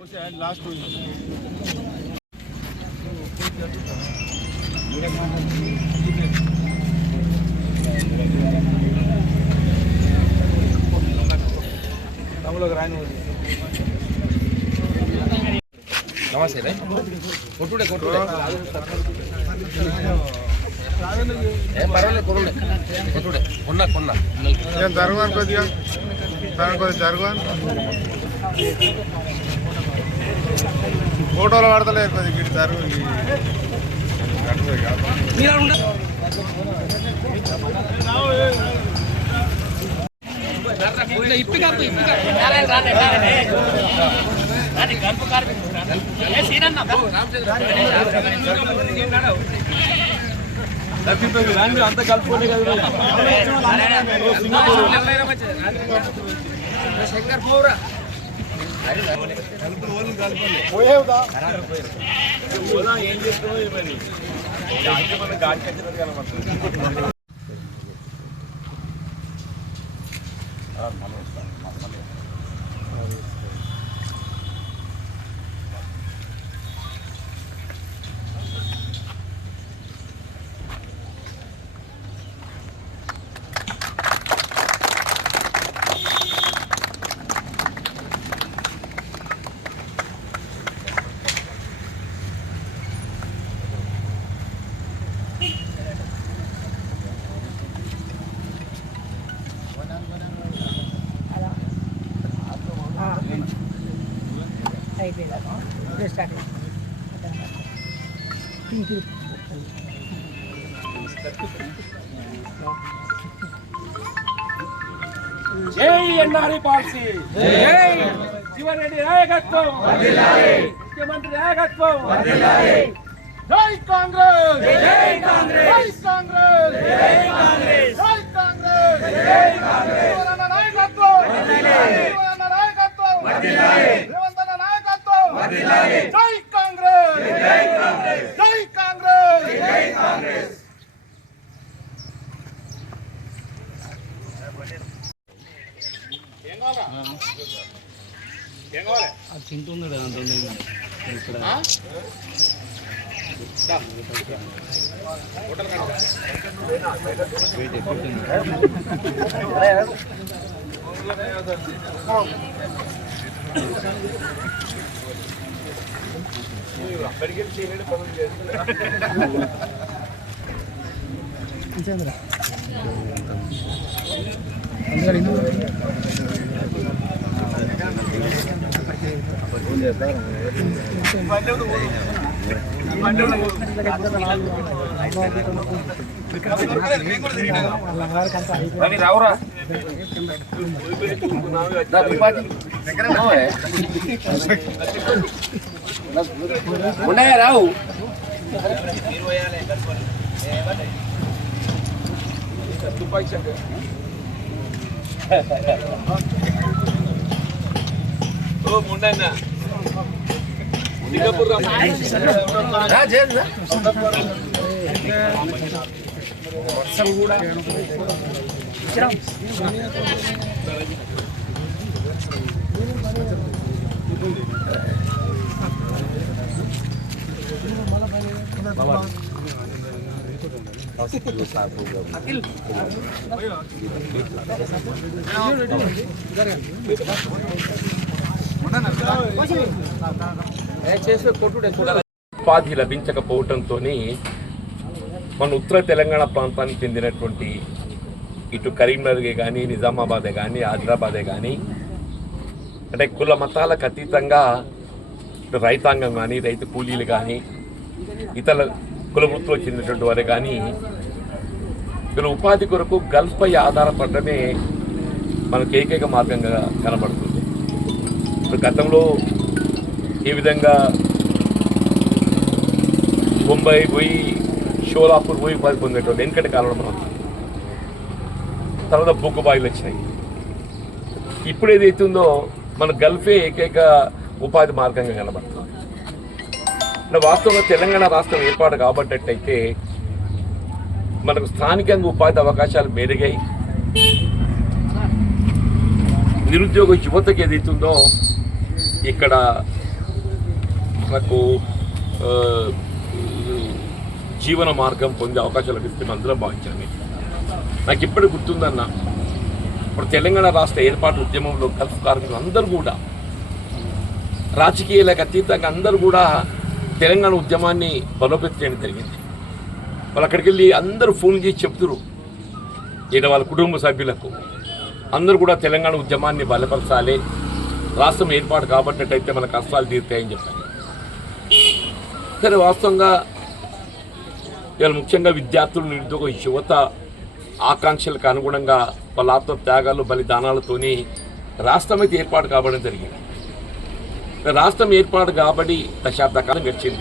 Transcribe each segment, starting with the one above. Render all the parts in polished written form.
Last हम लोग Ryan नमस्ते रे कोटुडे कोटुडे ఏ పర్వాలేదు కొరుడే కొట్టుడే కొన్నా కొన్నా నేను జరగను కొద్దిగా జరగను ఫోటోలు పడతలేదు కొద్దిగా గిడి జరుగు అంత కలుపుకోండి కదా ఏం చేస్తున్నావు ఏమని మన గాడి కట్టినట్టు కనబడుతుంది జై ఎన్ఆర్ఐ పాలసీ జై శివరెడ్డి నాయకత్వం ముఖ్యమంత్రి నాయకత్వం జై కాంగ్రెస్ జై కాంగ్రెస్ జై కాంగ్రెస్ జై కాంగ్రెస్ జై కాంగ్రెస్ జై కాంగ్రెస్ నాయకత్వం నాయకత్వం రేవంత్ నాయకత్వం జై కాంగ్రెస్ జై కాంగ్రెస్ జై కాంగ్రెస్ జై కాంగ్రెస్ తింటున్నాడు ఇక్కడ రావురా ఉన్నాయా రావు ముండన్నా వర్షం కూడా ఉపాధి లభించకపోవడంతో మన ఉత్తర తెలంగాణ ప్రాంతానికి చెందినటువంటి ఇటు కరీంనగర్గే కానీ నిజామాబాదే కానీ ఆదిలాబాదే కానీ అంటే కుల మతాలకు అతీతంగా రైతాంగం కానీ రైతు కూలీలు కానీ ఇతర కుల వృత్తులకు చెందినటువంటి వారే కానీ వీళ్ళ ఉపాధి కొరకు గల్ఫ్పై ఆధారపడమే మనకు ఏకైక మార్గంగా కనబడుతుంది. ఇప్పుడు గతంలో ఏ విధంగా ముంబై పోయి షోలాపూర్ పోయి ఉపాధి పొందేటోళ్ళు వెనకటి కాలంలో మనం తర్వాత బొగ్గు బాయిలు వచ్చినాయి. ఇప్పుడు ఏదైతుందో మన గల్ఫే ఏకైక ఉపాధి మార్గంగా కనబడుతుంది. వాస్తవంగా తెలంగాణ రాష్ట్రం ఏర్పాటు కాబట్టయితే మనకు స్థానికంగా ఉపాధి అవకాశాలు మెరుగాయి. నిరుద్యోగ యువతకు ఏదైతుందో ఇక్కడ రాష్ట్రకు జీవన మార్గం పొందే అవకాశం లభిస్తుంది అందరం భావించాను. నాకు ఇప్పటికి గుర్తుందన్న, ఇప్పుడు తెలంగాణ రాష్ట్ర ఏర్పాటు ఉద్యమంలో గల్ఫ్ కార్మికులు అందరూ కూడా రాజకీయాలకు అతీతంగా అందరూ కూడా తెలంగాణ ఉద్యమాన్ని బలోపేతం చేయడం జరిగింది. వాళ్ళు అక్కడికి వెళ్ళి అందరూ ఫోన్ చేసి చెప్తున్నారు ఈయన వాళ్ళ కుటుంబ సభ్యులకు అందరూ కూడా తెలంగాణ ఉద్యమాన్ని బలపరచాలి, రాష్ట్రం ఏర్పాటు కాబట్టినట్టయితే మన కష్టాలు తీరుతాయని చెప్పారు. సరే, వాస్తవంగా ఇవాళ ముఖ్యంగా విద్యార్థులు, నిరుద్యోగ యువత ఆకాంక్షలకు అనుగుణంగా వాళ్ళ ఆత్మ త్యాగాలు బలిదానాలతోని రాష్ట్రం అయితే ఏర్పాటు కాబడడం జరిగింది. రాష్ట్రం ఏర్పాటు కాబడి దశాబ్ద కాలం గడిచిన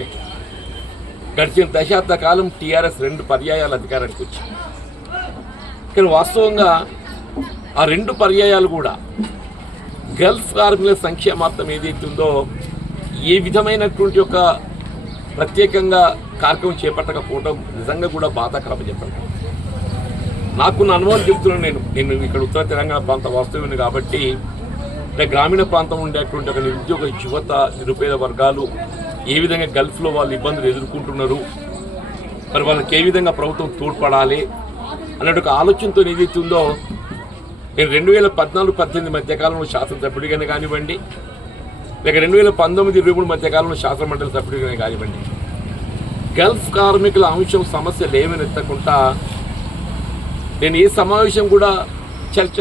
దశాబ్ద కాలం టీఆర్ఎస్ 2 పర్యాయాలు అధికారానికి వచ్చింది. కానీ వాస్తవంగా ఆ 2 పర్యాయాలు కూడా గల్ఫ్ కార్మికుల సంక్షేమార్థం ఏదైతే ఉందో ఏ విధమైనటువంటి ఒక ప్రత్యేకంగా కార్యక్రమం చేపట్టకపోవడం నిజంగా కూడా బాధాకరం చెప్పండి. నాకున్న అనుభవం చెప్తున్నాను. నేను ఇక్కడ ఉత్తర తెలంగాణ ప్రాంత వాస్తవ్యుని కాబట్టి గ్రామీణ ప్రాంతం ఉండేటువంటి ఒక నిరుద్యోగ యువత, నిరుపేద వర్గాలు ఏ విధంగా గల్ఫ్లో వాళ్ళు ఇబ్బందులు ఎదుర్కొంటున్నారు, మరి వాళ్ళకి ఏ విధంగా ప్రభుత్వం తోడ్పడాలి అన్నట్టు ఒక ఆలోచనతో ఏదైతే ఉందో నేను 2014-18 మధ్యకాలంలో శాసనసభ్యుడిగానే కానివ్వండి, లేక 2019-23 మధ్యకాలంలో శాసనమండలి సభ్యుడిగానే కానివ్వండి, గల్ఫ్ కార్మికుల అంశం సమస్య లేవనెత్తకుండా నేను ఏ సమావేశం కూడా చర్చ